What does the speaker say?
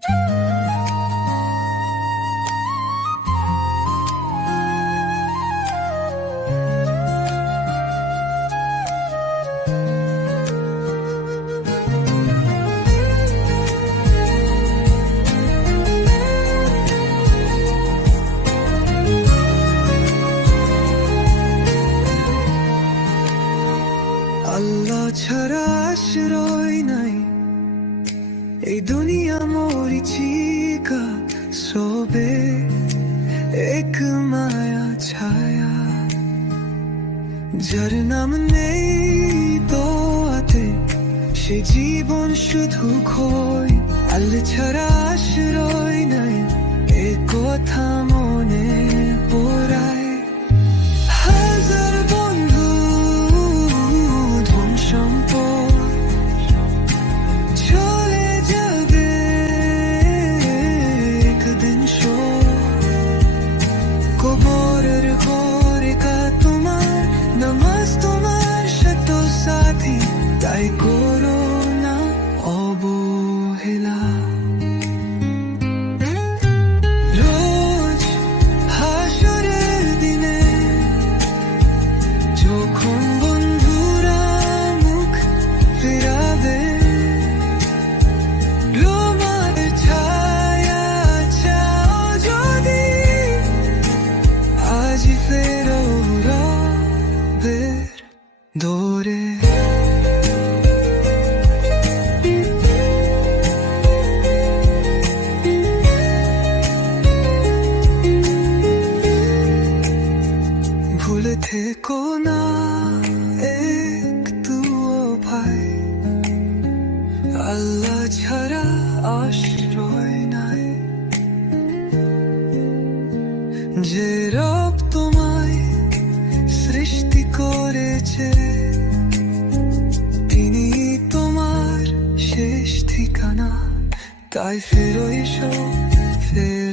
আল্লাহ ছাড়া আশ্রয় নাই, এই দুনিয়া মরিচিকা সবে এক মায়া ছায়া। যার নাম নেই দোয়াতে সে জীবন শুধু ক্ষয়। আল্লাহ ছাড়া আশ্রয় নাই, এ কথা মনে পড়ায়। হাজার বন্ধু ধন সম্পদ চলে যাবে একদিন কবরের ঘরে কা তোমার নামাজ তোমার শত সাথী। তাই করো না অবহেলা, রোজ হাসরের দিনে যখন বন্ধুরা মুখ ফেরাবে, রোমার ছায়া চাও যদি আজ ফেরো রবের দোরে। ভুলে থেকো না একটুও ভাই, আল্লাহ ছাড়া আশ্রয় নাই। যে রব তোমায় সৃষ্টি করেছে তিনি তোমার শেষ ঠিকানা। তাই ফেরো এসো, ফের